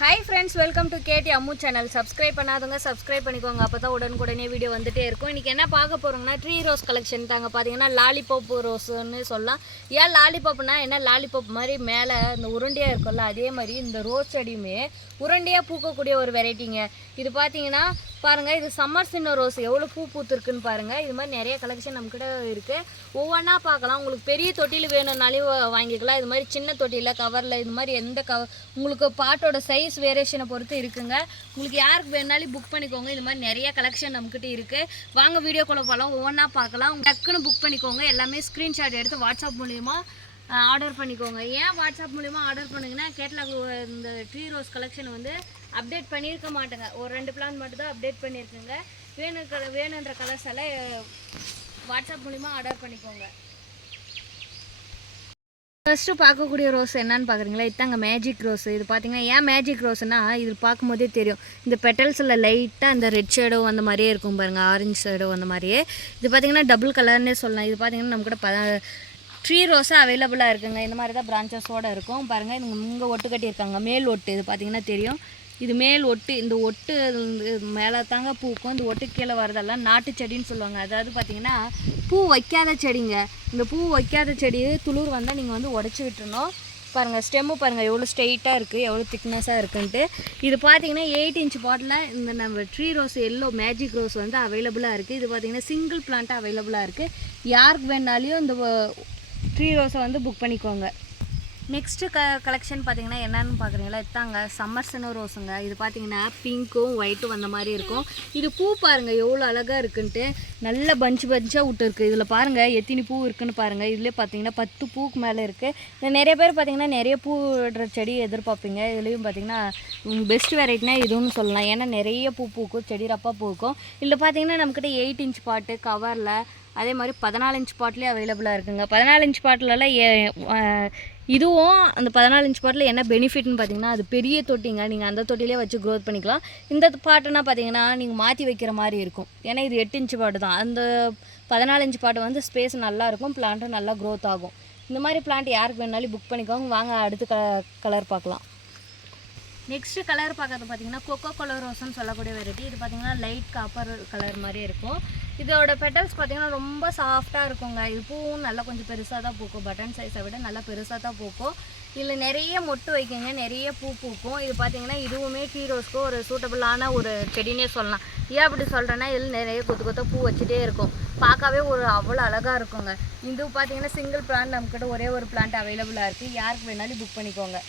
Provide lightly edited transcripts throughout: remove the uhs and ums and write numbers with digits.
Hi friends, welcome to Kedi Ammu channel. Subscribe பண்ணாதவங்க subscribe பண்ணிக்கோங்க, அப்போ தான் உடனுக்குடனே வீடியோ வந்துகிட்டே இருக்கும். இன்றைக்கி என்ன பார்க்க போகிறோம்னா ட்ரீ ரோஸ் கலெக்ஷன் தாங்க. பார்த்தீங்கன்னா லாலிபாப் ரோஸ்ன்னு சொல்லலாம். ஏன் லாலிபாப்னா என்ன, லாலிபாப் மாதிரி மேலே இந்த உருண்டையாக இருக்கும்ல, அதே மாதிரி இந்த ரோஸ் செடியுமே உருண்டையாக பூக்கக்கூடிய ஒரு வெரைட்டிங்க. இது பார்த்தீங்கன்னா பாருங்கள், இது சம்மர் சின்ன ரோஸ் எவ்வளோ பூ பூத்துருக்குன்னு பாருங்கள். இது மாதிரி நிறைய கலெக்ஷன் நம்மக்கிட்ட இருக்குது. ஒவ்வொன்றா பார்க்கலாம். உங்களுக்கு பெரிய தொட்டியில் வேணும்னாலே வாங்கிக்கலாம். இது மாதிரி சின்ன தொட்டியில் கவரில் இது மாதிரி எந்த உங்களுக்கு பாட்டோட சைஸ் வேரியேஷனை பொறுத்து இருக்குங்க. உங்களுக்கு யாருக்கு வேணுனாலும் புக் பண்ணிக்கோங்க. இது மாதிரி நிறைய கலெக்ஷன் நம்மக்கிட்ட இருக்குது. வாங்க வீடியோக்குள்ளே போகலாம், ஒவ்வொன்றா பார்க்கலாம். டக்குன்னு புக் பண்ணிக்கோங்க. எல்லாமே ஸ்க்ரீன்ஷாட் எடுத்து வாட்ஸ்அப் மூலிமா ஆர்டர் பண்ணிக்கோங்க. ஏன் வாட்ஸ்அப் மூலிமா ஆர்டர் பண்ணுங்கன்னா, கேட்லாக் இந்த ட்ரீ ரோஸ் கலெக்ஷன் வந்து அப்டேட் பண்ணியிருக்க மாட்டேங்க. ஒரு 2 பிளான் மட்டும் தான் அப்டேட் பண்ணியிருக்குங்க. வேணுன்ற கலர்ஸ் எல்லாம் வாட்ஸ்அப் மூலிமா ஆர்டர் பண்ணிக்கோங்க. ஃபஸ்ட்டு பார்க்கக்கூடிய ரோஸ் என்னன்னு பார்க்குறீங்களா, இதுதாங்க மேஜிக் ரோஸ். இது பார்த்தீங்கன்னா ஏன் மேஜிக் ரோஸ்னால், இது பார்க்கும்போதே தெரியும். இந்த பெட்டல்ஸில் லைட்டாக அந்த ரெட் ஷேடோ அந்த மாதிரியே இருக்கும் பாருங்கள், ஆரஞ்சு ஷேடோ அந்த மாதிரியே. இது பார்த்திங்கன்னா டபுள் கலர்னே சொல்லலாம். இது பார்த்திங்கன்னா நம்ம கூட ட்ரீ ரோஸாக அவைலபிளாக இருக்குங்க. இந்த மாதிரி தான் பிரான்ச்சஸோடு இருக்கும் பாருங்கள். இங்கே ஒட்டு கட்டியிருக்காங்க, மேல் ஒட்டு. இது பார்த்திங்கன்னா தெரியும், இது மேல் ஒட்டு. இந்த ஒட்டு மேலே தாங்க பூக்கும். இந்த ஒட்டு கீழே வரதெல்லாம் நாட்டு செடின்னு சொல்லுவாங்க. அதாவது பார்த்திங்கன்னா பூ வைக்காத செடிங்க. இந்த பூ வைக்காத செடி துளிர் வந்தால் நீங்கள் வந்து உடச்சி விட்டுறணும். பாருங்கள், ஸ்டெம்மு பாருங்கள் எவ்வளோ ஸ்ட்ரெயிட்டாக இருக்குது, எவ்வளோ திக்னஸாக இருக்குன்ட்டு. இது பார்த்திங்கன்னா 8 இன்ச் பாட்டில் இந்த நம்ம tree rose yellow magic rose வந்து அவைலபிளாக இருக்குது. இது பார்த்திங்கன்னா சிங்கிள் பிளான்ட்டாக அவைலபிளாக இருக்குது. யாருக்கு வேணாலையும் இந்த ட்ரீ ரோஸை வந்து புக் பண்ணிக்கோங்க. நெக்ஸ்ட்டு கலெக்ஷன் பார்த்தீங்கன்னா என்னென்னு பார்க்குறீங்களா, இதாங்க சம்மர் சின்ன ரோஸுங்க. இது பார்த்தீங்கன்னா பிங்க்கும் ஒயிட்டும் வந்த மாதிரி இருக்கும். இது பூ பாருங்கள் எவ்வளோ அழகாக இருக்குன்ட்டு, நல்ல பஞ்சாக விட்டுருக்கு. இதில் பாருங்கள் எத்தனை பூ இருக்குதுன்னு பாருங்கள். இதிலே பார்த்தீங்கன்னா 10 பூக்கு மேலே இருக்குது. நிறைய பேர் பார்த்தீங்கன்னா நிறைய பூடுற செடி எதிர்பார்ப்பீங்க. இதுலேயும் பார்த்தீங்கன்னா பெஸ்ட் வெரைட்டினா இதுன்னு சொல்லலாம். ஏன்னா நிறைய பூ பூக்கும், செடி ரப்பாக பூக்கும். இதில் பார்த்தீங்கன்னா நம்மக்கிட்ட 8 இன்ச் பாட்டு கவரில், அதே மாதிரி 14 இன்ச் பாட்டிலே அவைலபிளாக இருக்குங்க. 14 இன்ச் பாட்டிலலாம் இதுவும் அந்த 14 இன்ச் பாட்டில் என்ன பெனிஃபிட்னு பார்த்தீங்கன்னா, அது பெரிய தொட்டிங்க. நீங்கள் அந்த தொட்டிலே வச்சு க்ரோத் பண்ணிக்கலாம். இந்த பாட்டுனா பார்த்தீங்கன்னா நீங்கள் மாற்றி வைக்கிற மாதிரி இருக்கும். ஏன்னா இது 8 இன்ச் பாட்டு தான். அந்த 14 இன்ச் பாட்டு வந்து ஸ்பேஸ் நல்லாயிருக்கும், பிளான்ட்டும் நல்லா க்ரோத் ஆகும். இந்த மாதிரி பிளான்ட் யாருக்கு வேணாலும் புக் பண்ணிக்கோங்க. வாங்க அடுத்து கலர் பார்க்கலாம். நெக்ஸ்ட்டு கலர் பார்க்கறது பார்த்தீங்கன்னா கொக்கோ கலர் ரோஸ்ன்னு சொல்லக்கூடிய வெரைட்டி. இது பார்த்தீங்கன்னா லைட் காப்பர் கலர் மாதிரி இருக்கும். இதோட பெட்டல்ஸ் பார்த்தீங்கன்னா ரொம்ப சாஃப்டாக இருக்குங்க. இது பூவும் நல்லா கொஞ்சம் பெருசாக தான் பூக்கும், பட்டன் சைஸை விட நல்லா பெருசாக தான் பூக்கும். இதில் நிறைய மொட்டு வைக்குங்க, நிறைய பூ பூக்கும். இது பார்த்தீங்கன்னா இதுவுமே ட்ரீ ரோஸ்க்கு ஒரு சூட்டபிளான ஒரு செடினே சொல்லலாம். ஏன் அப்படி சொல்கிறேன்னா, இதில் நிறைய கொத்த பூ வச்சுட்டே இருக்கும், பார்க்கவே அவ்வளோ அழகாக இருக்குங்க. இது பார்த்தீங்கன்னா சிங்கிள் பிளான்ட் நம்மக்கிட்ட ஒரே ஒரு பிளான்ட் அவைலபிளாக இருக்குது. யாருக்கு வேணாலும் புக் பண்ணிக்கோங்க.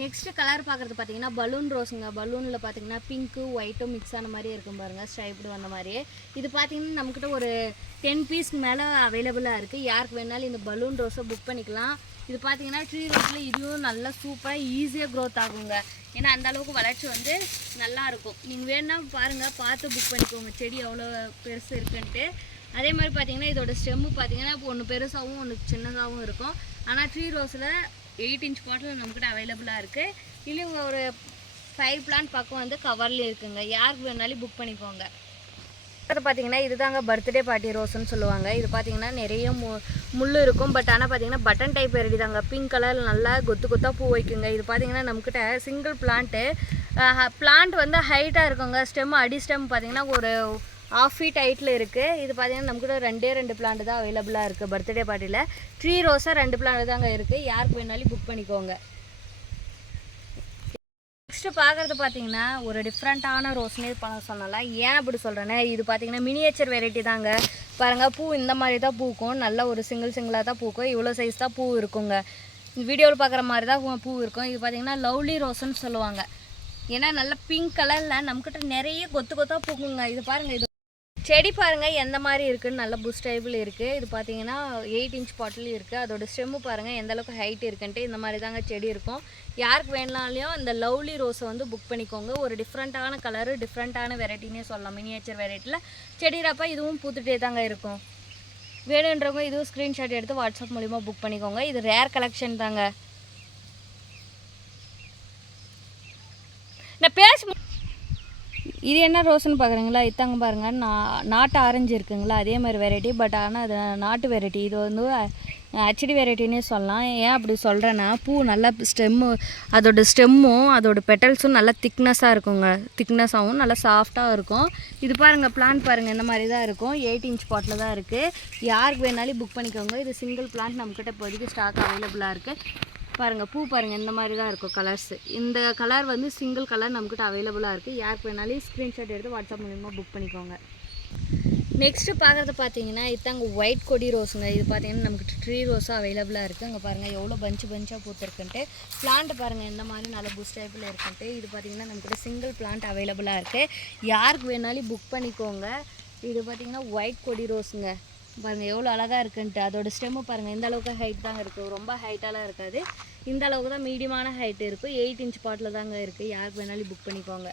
நெக்ஸ்ட்டு கலர் பார்க்குறது பார்த்தீங்கன்னா பலூன் ரோஸுங்க. பலூனில் பார்த்தீங்கன்னா பிங்க்கு ஒயிட்டும் மிக்ஸ் ஆன மாதிரி இருக்கும் பாருங்கள், ஸ்ட்ரைப்டு வந்த மாதிரியே. இது பார்த்தீங்கன்னா நம்மக்கிட்ட ஒரு 10 பீஸ்க்கு மேலே அவைலபிளாக இருக்குது. யாருக்கு வேணாலும் இந்த பலூன் ரோஸை புக் பண்ணிக்கலாம். இது பார்த்தீங்கன்னா ட்ரீ ரோஸில் இதுவும் நல்லா சூப்பராக ஈஸியாக க்ரோத் ஆகுங்க. ஏன்னா அந்தளவுக்கு வளர்ச்சி வந்து நல்லாயிருக்கும். நீங்கள் வேணுன்னா பாருங்கள், பார்த்து புக் பண்ணிக்கோங்க செடி எவ்வளோ பெருசு இருக்குன்ட்டு. அதே மாதிரி பார்த்தீங்கன்னா இதோட ஸ்டெம்மு பார்த்தீங்கன்னா இப்போ ஒன்று பெருசாகவும் ஒன்று சின்னதாகவும் இருக்கும். ஆனால் ட்ரீ ரோஸில் 8 இன்ச் பாட்டில் நம்மக்கிட்ட அவைலபிளாக இருக்குது. இல்லைங்க ஒரு 5 பிளான்ட் பக்கம் வந்து கவர்லேயே இருக்குங்க. யாருக்கு வேணாலும் புக் பண்ணிக்கோங்க. அது பார்த்தீங்கன்னா இதுதாங்க பர்த்டே பார்ட்டி ரோஸ்ன்னு சொல்லுவாங்க. இது பார்த்தீங்கன்னா நிறைய முள் இருக்கும். பட் ஆனால் பார்த்தீங்கன்னா பட்டன் டைப் வெரைட்டி தாங்க. பிங்க் கலரில் நல்லா கொத்தாக பூ வைக்குங்க. இது பார்த்தீங்கன்னா நம்மக்கிட்ட சிங்கிள் பிளான்ட் வந்து ஹைட்டாக இருக்குங்க. ஸ்டெம் அடி ஸ்டெம் பார்த்தீங்கன்னா ஒரு 1/2 ஃபீட் ஹைட்டில் இருக்குது. இது பார்த்தீங்கன்னா நம்மக்கிட்ட 2 பிளான்ட் தான் அவைலபிளாக இருக்குது. பர்த்டே பார்ட்டியில் ட்ரீ ரோஸாக 2 பிளான்ட் தாங்க இருக்குது. யாருக்கு வேணாலும் புக் பண்ணிக்கோங்க. நெக்ஸ்ட்டு பார்க்குறது பார்த்தீங்கன்னா ஒரு டிஃப்ரெண்ட்டான ரோஸ்னே சொல்லலாம். ஏன் அப்படி சொல்கிறேன்னா, இது பார்த்தீங்கன்னா மினியேச்சர் வெரைட்டி தாங்க. பாருங்கள், பூ இந்த மாதிரி தான் பூக்கும். நல்ல ஒரு சிங்கிளாக தான் பூக்கும். இவ்வளோ சைஸ் தான் பூ இருக்குங்க. வீடியோவில் பார்க்குற மாதிரி தான் பூ இருக்கும். இது பார்த்தீங்கன்னா லவ்லி ரோஸ்ன்னு சொல்லுவாங்க. ஏன்னா நல்ல பிங்க் கலரில் நம்மக்கிட்ட நிறைய கொத்தாக பூக்குங்க. இது பாருங்கள், இது செடி பாருங்கள் எந்த மாதிரி இருக்குதுன்னு, நல்ல புஷ் டைப்பில் இருக்குது. இது பார்த்தீங்கன்னா 8 இன்ச் பாட்டில் இருக்குது. அதோட ஸ்டெம்மு பாருங்கள் எந்தளவுக்கு ஹைட் இருக்குன்ட்டு. இந்த மாதிரி தாங்க செடி இருக்கும். யாருக்கு வேணாலையும் இந்த லவ்லி ரோஸை வந்து புக் பண்ணிக்கோங்க. ஒரு டிஃப்ரெண்ட்டான கலரு, டிஃப்ரெண்ட்டான வெரைட்டினே சொல்லலாம். மினியேச்சர் வெரைட்டியில் செடிறப்ப இதுவும் பூத்துட்டே தாங்க இருக்கும். வேணுன்றவங்க இதுவும் ஸ்க்ரீன்ஷாட் எடுத்து வாட்ஸ்அப் மூலிமா புக் பண்ணிக்கோங்க. இது ரேர் கலெக்ஷன் தாங்க. நான் இது என்ன ரோஸ்ன்னு பார்க்குறீங்களா, இத்தாங்க பாருங்கள், நாட்டு ஆரஞ்சு இருக்குங்களா, அதே மாதிரி வெரைட்டி. பட் ஆனால் அது நாட்டு வெரைட்டி. இது வந்து ஹெச்டி வெரைட்டினே சொல்லலாம். ஏன் அப்படி சொல்கிறேன்னா பூ நல்லா ஸ்டெம்மும் அதோட பெட்டல்ஸும் நல்லா திக்னஸாக இருக்குங்க. திக்னஸாகவும் நல்லா சாஃப்டாக இருக்கும். இது பாருங்கள், பிளான்ட் பாருங்கள், இந்த மாதிரி தான் இருக்கும். 8 இன்ச் பாட்டில் தான் இருக்குது. யாருக்கு வேணாலும் புக் பண்ணிக்கோங்க. இது சிங்கிள் பிளான்ட் நம்மக்கிட்ட இப்போதைக்கு ஸ்டாக் அவைலபிளாக இருக்குது. பாருங்கள், பூ பாருங்கள், இந்த மாதிரி தான் இருக்கும் கலர்ஸ். இந்த கலர் வந்து சிங்கிள் கலர் நம்மக்கிட்ட அவைலபிளாக இருக்குது. யாருக்கு வேணாலும் ஸ்க்ரீன்ஷாட் எடுத்து வாட்ஸ்அப் மூலிமா புக் பண்ணிக்கோங்க. நெக்ஸ்ட்டு பார்க்குறது பார்த்தீங்கன்னா இதாங்க ஒயிட் கொடி ரோஸுங்க. இது பார்த்தீங்கன்னா நமக்கு ட்ரீ ரோஸாக அவைலபிளாக இருக்குது. அங்கே பாருங்கள் எவ்வளோ பஞ்சாக பூத்துருக்குன்ட்டு. பிளான்ட்டு பாருங்கள் இந்த மாதிரி நல்ல புஷ் டைப்பில் இருக்குன்ட்டு. இது பார்த்திங்கன்னா நம்மக்கிட்ட சிங்கிள் பிளான்ட் அவைலபிளாக இருக்குது. யாருக்கு வேணாலும் புக் பண்ணிக்கோங்க. இது பார்த்திங்கன்னா ஒயிட் கொடி ரோஸுங்க. பாருங்கள் எவ்வளோ அழகாக இருக்குன்ட்டு. அதோட ஸ்டெம்மு பாருங்கள் இந்த அளவுக்கு ஹைட் தாங்க இருக்குது. ரொம்ப ஹைட்டாலாம் இருக்காது, இந்த அளவுக்கு தான் மீடியமான ஹைட் இருக்குது. 8 இன்ச் பாட்டில் தாங்க இருக்குது. யாருக்கு வேணாலும் புக் பண்ணிக்கோங்க.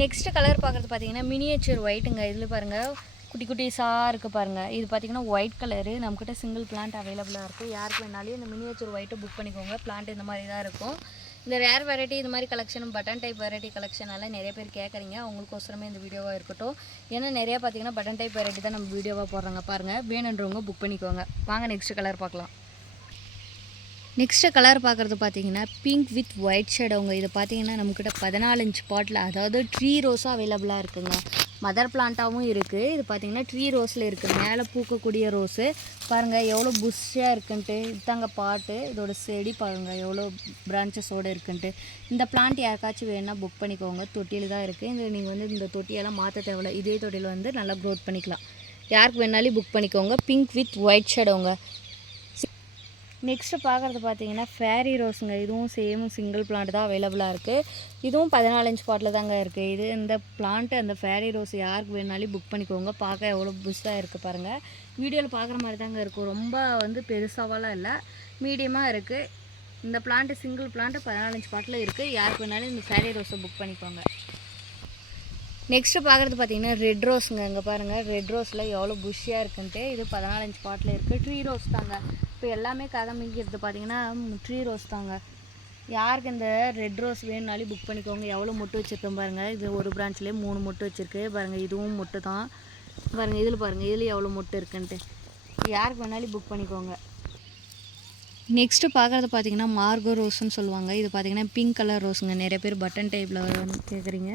நெக்ஸ்ட்டு கலர் பார்க்குறது பார்த்தீங்கன்னா மினியேச்சர் ஒயிட்டுங்க. இதில் பாருங்கள் குட்டி குட்டிஸாக இருக்குது பாருங்கள். இது பார்த்திங்கன்னா ஒயிட் கலரு. நம்மக்கிட்ட சிங்கிள் பிளான்ட் அவைலபிளாக இருக்குது. யாருக்கு வேணாலும் இந்த மினியேச்சர் ஒயிட்டை புக் பண்ணிக்கோங்க. பிளான்ட் இந்த மாதிரி தான் இருக்கும். இந்த ரேர் வெரைட்டி இது மாதிரி collection, button type variety collection எல்லாம் நிறைய பேர் கேட்குறீங்க. அவங்களுக்கோசரமே இந்த வீடியோவாக இருக்கட்டும். ஏன்னா நிறையா பார்த்தீங்கன்னா பட்டன் டைப் வெரைட்டி தான் நம்ம வீடியோவாக போடுறாங்க. பாருங்கள், வேணுன்றவங்க புக் பண்ணிக்கோங்க. வாங்க நெக்ஸ்ட் கலர் பார்க்கலாம். நெக்ஸ்ட்டு கலர் பார்க்குறது பார்த்தீங்கன்னா பிங்க் வித் ஒயிட் ஷேடோங்க. இது பார்த்தீங்கன்னா நம்மக்கிட்ட 14 இன்ச் பாட்டில், அதாவது ட்ரீ ரோஸாக அவைலபிளாக இருக்குங்க. மதர் பிளான்ட்டாகவும் இருக்குது. இது பார்த்திங்கன்னா ட்ரீ ரோஸில் இருக்குது. மேலே பூக்கக்கூடிய ரோஸு பாருங்கள் எவ்வளோ புஷ்ஷாக இருக்குன்ட்டு. இதுதாங்க பாட்டு. இதோட செடி பாருங்கள் எவ்வளோ பிரான்ச்சஸோடு இருக்குன்ட்டு. இந்த பிளான்ட் யாருக்காச்சும் வேணால் புக் பண்ணிக்கோங்க. தொட்டியில் தான் இருக்குது. இந்த நீங்கள் வந்து இந்த தொட்டியெல்லாம் மாற்ற தேவையில்ல. இதே தொட்டியில் வந்து நல்லா க்ரோத் பண்ணிக்கலாம். யாருக்கு வேணாலும் புக் பண்ணிக்கோங்க. பிங்க் வித் ஒயிட் ஷேடோங்க. நெக்ஸ்ட்டு பார்க்குறது பார்த்தீங்கன்னா ஃபேரி ரோஸுங்க. இதுவும் சேம் சிங்கிள் பிளான்ட் தான் அவைலபிளாக இருக்குது. இதுவும் 14 இன்ச் பாட்டில் தாங்க இருக்குது. இது இந்த பிளான்ட்டு அந்த ஃபேரி ரோஸ் யாருக்கு வேணாலும் புக் பண்ணிக்கோங்க. பார்க்க எவ்வளோ புஷ்ஷாக இருக்குது பாருங்கள். வீடியோவில் பார்க்குற மாதிரி தாங்க இருக்கும். ரொம்ப வந்து பெருசாவெல்லாம் இல்லை, மீடியமாக இருக்குது. இந்த பிளான்ட்டு சிங்கிள் பிளான்ட்டு 14 இன்ச் பாட்டில் இருக்குது. யாருக்கு வேணாலும் இந்த ஃபேரி ரோஸை புக் பண்ணிக்கோங்க. நெக்ஸ்ட்டு பார்க்குறது பார்த்தீங்கன்னா ரெட் ரோஸுங்க. இங்கே பாருங்கள் ரெட் ரோஸில் எவ்வளோ புஷ்ஷியாக இருக்குன்ட்டு. இது 14 இன்ச் பாட்டில் இருக்குது. ட்ரீ ரோஸ் தாங்க. இப்போ எல்லாமே காமிக்கிறது பார்த்தீங்கன்னா ட்ரீ ரோஸ் தாங்க. யாருக்கு இந்த ரெட் ரோஸ் வேணுனாலும் புக் பண்ணிக்கோங்க. எவ்வளோ மொட்டு வச்சுருக்கேன் பாருங்கள். இது ஒரு பிரான்ச்லேயே 3 மொட்டு வச்சுருக்கு பாருங்கள். இதுவும் மொட்டு தான் பாருங்கள். இதில் பாருங்கள், இதில் எவ்வளோ மொட்டு இருக்குன்ட்டு. யாருக்கு வேணாலும் புக் பண்ணிக்கோங்க. நெக்ஸ்ட்டு பார்க்குறது பார்த்தீங்கன்னா மார்கோ ரோஸ்ன்னு சொல்லுவாங்க. இது பார்த்தீங்கன்னா பிங்க் கலர் ரோஸுங்க. நிறைய பேர் பட்டன் டைப்பில் கேட்குறீங்க,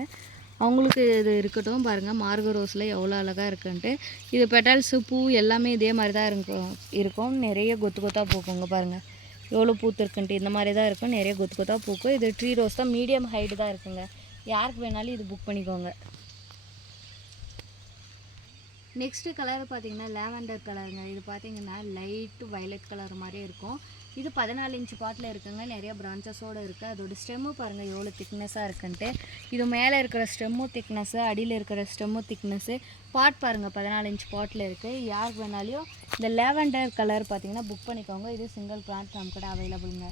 அவங்களுக்கு இது இருக்கட்டும். பாருங்கள் மார்கோ ரோஸில் எவ்வளோ அழகாக இருக்குன்ட்டு. இது பெட்டல்ஸு பூ எல்லாமே இதே மாதிரி தான் இருக்கும். நிறைய கொத்து கொத்தாக பூக்குங்க பாருங்கள் எவ்வளோ பூத்து இருக்குன்ட்டு. இந்த மாதிரி தான் இருக்கும், நிறைய கொத்து கொத்தாக பூக்கும். இது ட்ரீ ரோஸ் தான், மீடியம் ஹைட்டு தான் இருக்குங்க. யாருக்கு வேணாலும் இது புக் பண்ணிக்கோங்க. நெக்ஸ்ட்டு கலர் பார்த்தீங்கன்னா லேவெண்டர் கலருங்க. இது பார்த்தீங்கன்னா லைட்டு வயலட் கலர் மாதிரியே இருக்கும். இது 14 இன்ச் பாட்டில் இருக்குங்க. நிறைய பிரான்ச்சஸோடு இருக்குது. அதோட ஸ்டெம்மு பாருங்கள் எவ்வளோ திக்னஸாக இருக்குன்ட்டு. இது மேலே இருக்கிற ஸ்டெம்மும் திக்னஸ்ஸு, அடியில் இருக்கிற ஸ்டெம்மும் திக்னஸ்ஸு. பாட் பாருங்கள் 14 இன்ச் பாட்டில் இருக்குது. யாருக்கு வேணாலையும் இந்த லேவெண்டர் கலர் பார்த்தீங்கன்னா புக் பண்ணிக்கோங்க. இது சிங்கிள் பிளான்ட் நம்ம கூட அவைலபிளுங்க.